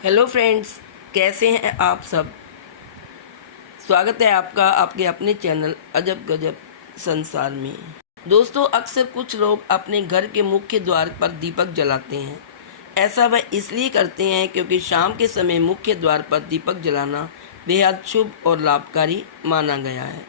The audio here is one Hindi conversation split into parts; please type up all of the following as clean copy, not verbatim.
हेलो फ्रेंड्स, कैसे हैं आप सब। स्वागत है आपका आपके अपने चैनल अजब गजब संसार में। दोस्तों, अक्सर कुछ लोग अपने घर के मुख्य द्वार पर दीपक जलाते हैं। ऐसा वह इसलिए करते हैं क्योंकि शाम के समय मुख्य द्वार पर दीपक जलाना बेहद शुभ और लाभकारी माना गया है।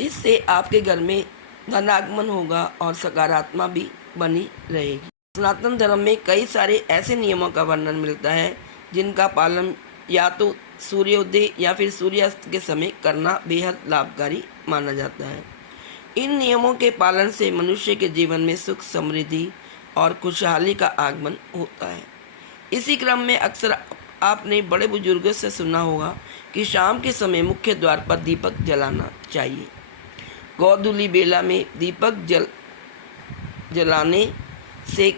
इससे आपके घर में धनागमन होगा और सकारात्मक भी बनी रहेगी। सनातन धर्म में कई सारे ऐसे नियमों का वर्णन मिलता है जिनका पालन या तो सूर्योदय या फिर सूर्यास्त के समय करना बेहद लाभकारी माना जाता है। इन नियमों के पालन से मनुष्य के जीवन में सुख, समृद्धि और खुशहाली का आगमन होता है। इसी क्रम में अक्सर आपने बड़े बुजुर्गों से सुना होगा कि शाम के समय मुख्य द्वार पर दीपक जलाना चाहिए। गोधूली बेला में दीपक जलाने से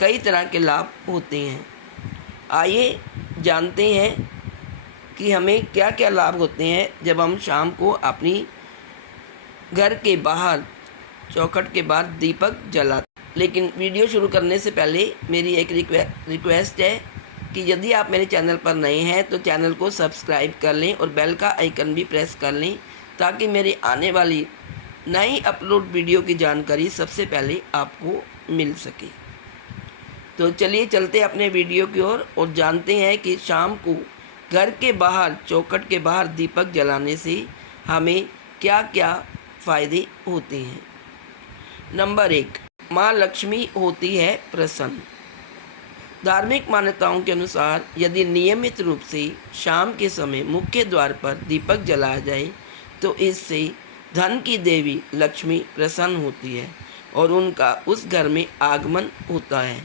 कई तरह के लाभ होते हैं। आइए जानते हैं कि हमें क्या क्या लाभ होते हैं जब हम शाम को अपनी घर के बाहर चौखट के बाद दीपक जलाते। लेकिन वीडियो शुरू करने से पहले मेरी एक रिक्वेस्ट है कि यदि आप मेरे चैनल पर नए हैं तो चैनल को सब्सक्राइब कर लें और बेल का आइकन भी प्रेस कर लें ताकि मेरी आने वाली नई अपलोड वीडियो की जानकारी सबसे पहले आपको मिल सके। तो चलिए चलते अपने वीडियो की ओर और जानते हैं कि शाम को घर के बाहर चौखट के बाहर दीपक जलाने से हमें क्या क्या फ़ायदे होते हैं। नंबर 1, माँ लक्ष्मी होती है प्रसन्न। धार्मिक मान्यताओं के अनुसार यदि नियमित रूप से शाम के समय मुख्य द्वार पर दीपक जलाया जाए तो इससे धन की देवी लक्ष्मी प्रसन्न होती है और उनका उस घर में आगमन होता है।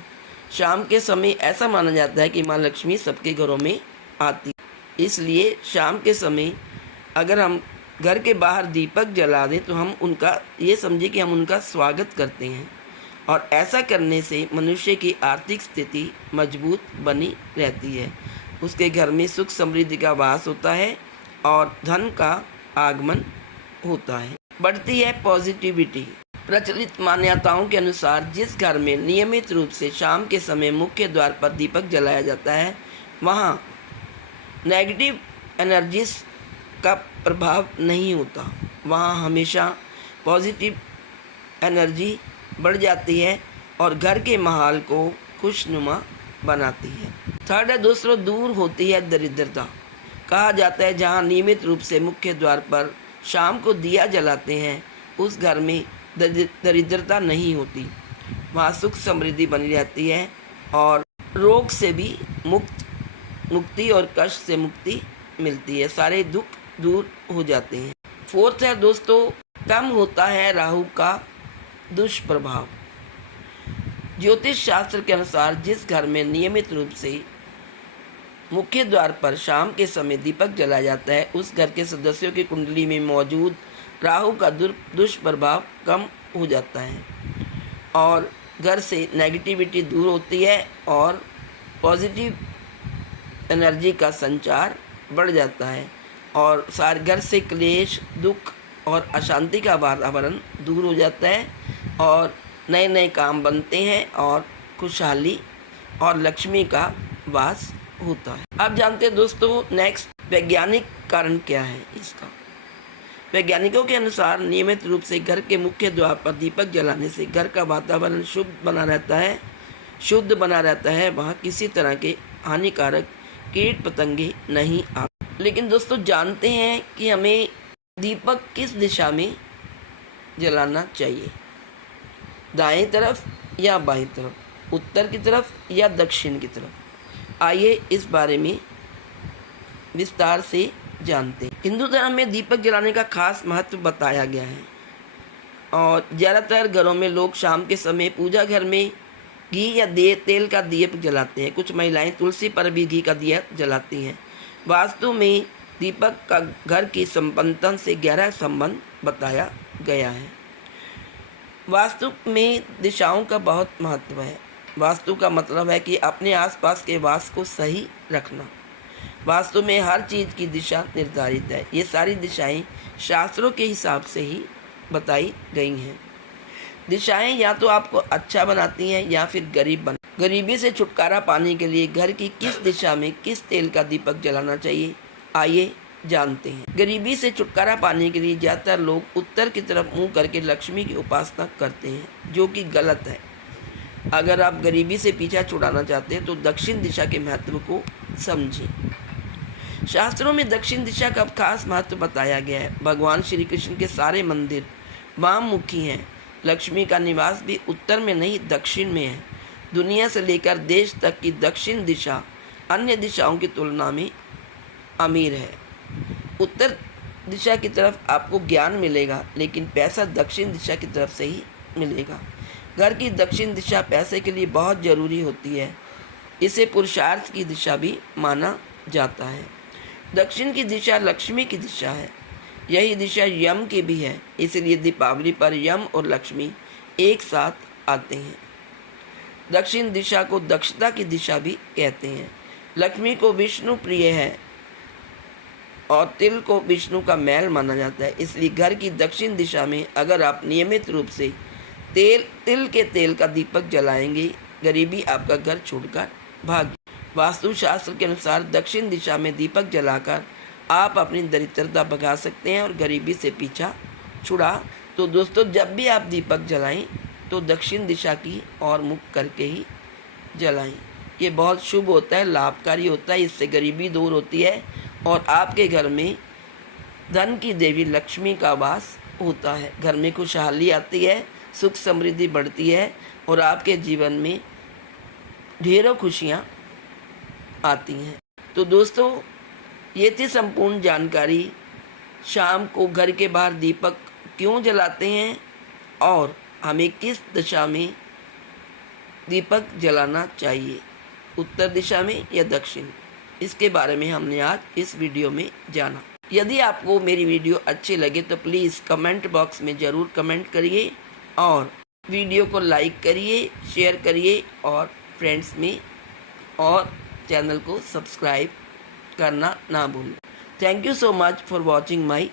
शाम के समय ऐसा माना जाता है कि माँ लक्ष्मी सबके घरों में आती है। इसलिए शाम के समय अगर हम घर के बाहर दीपक जला दें तो हम उनका ये समझे कि हम उनका स्वागत करते हैं और ऐसा करने से मनुष्य की आर्थिक स्थिति मजबूत बनी रहती है। उसके घर में सुख समृद्धि का वास होता है और धन का आगमन होता है। बढ़ती है पॉजिटिविटी। प्रचलित मान्यताओं के अनुसार जिस घर में नियमित रूप से शाम के समय मुख्य द्वार पर दीपक जलाया जाता है वहाँ नेगेटिव एनर्जीज का प्रभाव नहीं होता। वहाँ हमेशा पॉजिटिव एनर्जी बढ़ जाती है और घर के माहौल को खुशनुमा बनाती है। थर्ड है दोस्तों, दूर होती है दरिद्रता। कहा जाता है जहाँ नियमित रूप से मुख्य द्वार पर शाम को दिया जलाते हैं उस घर में दरिद्रता नहीं होती। वहाँ सुख समृद्धि बनी रहती है और रोग से भी मुक्ति और कष्ट से मुक्ति मिलती है। सारे दुख दूर हो जाते हैं। फोर्थ है दोस्तों, कम होता है राहु का दुष्प्रभाव। ज्योतिष शास्त्र के अनुसार जिस घर में नियमित रूप से मुख्य द्वार पर शाम के समय दीपक जलाया जाता है उस घर के सदस्यों की कुंडली में मौजूद राहु का दुष्प्रभाव कम हो जाता है और घर से नेगेटिविटी दूर होती है और पॉजिटिव एनर्जी का संचार बढ़ जाता है और सारे घर से क्लेश, दुख और अशांति का वातावरण दूर हो जाता है और नए नए काम बनते हैं और खुशहाली और लक्ष्मी का वास होता है। अब जानते हैं दोस्तों नेक्स्ट, वैज्ञानिक कारण क्या है इसका। वैज्ञानिकों के अनुसार नियमित रूप से घर के मुख्य द्वार पर दीपक जलाने से घर का वातावरण शुद्ध बना रहता है। वहाँ किसी तरह के हानिकारक कीट पतंगे नहीं आते। लेकिन दोस्तों जानते हैं कि हमें दीपक किस दिशा में जलाना चाहिए, दाएं तरफ या बाएं तरफ, उत्तर की तरफ या दक्षिण की तरफ। आइए इस बारे में विस्तार से जानते हैं। हिंदू धर्म में दीपक जलाने का खास महत्व बताया गया है और ज़्यादातर घरों में लोग शाम के समय पूजा घर में घी या तेल का दीप जलाते हैं। कुछ महिलाएं तुलसी पर भी घी का दिया जलाती हैं। वास्तु में दीपक का घर की संपन्नता से गहरा संबंध बताया गया है। वास्तु में दिशाओं का बहुत महत्व है। वास्तु का मतलब है कि अपने आसपास के वास को सही रखना। वास्तु में हर चीज़ की दिशा निर्धारित है। ये सारी दिशाएं शास्त्रों के हिसाब से ही बताई गई हैं। दिशाएं या तो आपको अच्छा बनाती हैं या फिर गरीब गरीबी से छुटकारा पाने के लिए घर की किस दिशा में किस तेल का दीपक जलाना चाहिए, आइए जानते हैं। गरीबी से छुटकारा पाने के लिए ज़्यादातर लोग उत्तर की तरफ मुंह करके लक्ष्मी की उपासना करते हैं, जो कि गलत है। अगर आप गरीबी से पीछा छुड़ाना चाहते हैं तो दक्षिण दिशा के महत्व को समझें। शास्त्रों में दक्षिण दिशा का खास महत्व बताया गया है। भगवान श्री कृष्ण के सारे मंदिर वाममुखी हैं। लक्ष्मी का निवास भी उत्तर में नहीं दक्षिण में है। दुनिया से लेकर देश तक की दक्षिण दिशा अन्य दिशाओं की तुलना में अमीर है। उत्तर दिशा की तरफ आपको ज्ञान मिलेगा, लेकिन पैसा दक्षिण दिशा की तरफ से ही मिलेगा। घर की दक्षिण दिशा पैसे के लिए बहुत ज़रूरी होती है। इसे पुरुषार्थ की दिशा भी माना जाता है। दक्षिण की दिशा लक्ष्मी की दिशा है। यही दिशा यम की भी है, इसलिए दीपावली पर यम और लक्ष्मी एक साथ आते हैं। दक्षिण दिशा को दक्षता की दिशा भी कहते हैं। लक्ष्मी को विष्णु प्रिय है और तिल को विष्णु का मैल माना जाता है, इसलिए घर की दक्षिण दिशा में अगर आप नियमित रूप से तिल के तेल का दीपक जलाएंगे, गरीबी आपका घर छोड़कर भाग। वास्तुशास्त्र के अनुसार दक्षिण दिशा में दीपक जलाकर आप अपनी दरिद्रता भगा सकते हैं और गरीबी से पीछा छुड़ा। तो दोस्तों, जब भी आप दीपक जलाएं तो दक्षिण दिशा की ओर मुख करके ही जलाएं। ये बहुत शुभ होता है, लाभकारी होता है। इससे गरीबी दूर होती है और आपके घर में धन की देवी लक्ष्मी का वास होता है। घर में खुशहाली आती है, सुख समृद्धि बढ़ती है और आपके जीवन में ढेरों खुशियाँ आती हैं। तो दोस्तों, ये थी संपूर्ण जानकारी। शाम को घर के बाहर दीपक क्यों जलाते हैं और हमें किस दिशा में दीपक जलाना चाहिए, उत्तर दिशा में या दक्षिण, इसके बारे में हमने आज इस वीडियो में जाना। यदि आपको मेरी वीडियो अच्छी लगे तो प्लीज़ कमेंट बॉक्स में ज़रूर कमेंट करिए और वीडियो को लाइक करिए, शेयर करिए और फ्रेंड्स में, और चैनल को सब्सक्राइब करना ना भूलें। Thank you so much for watching my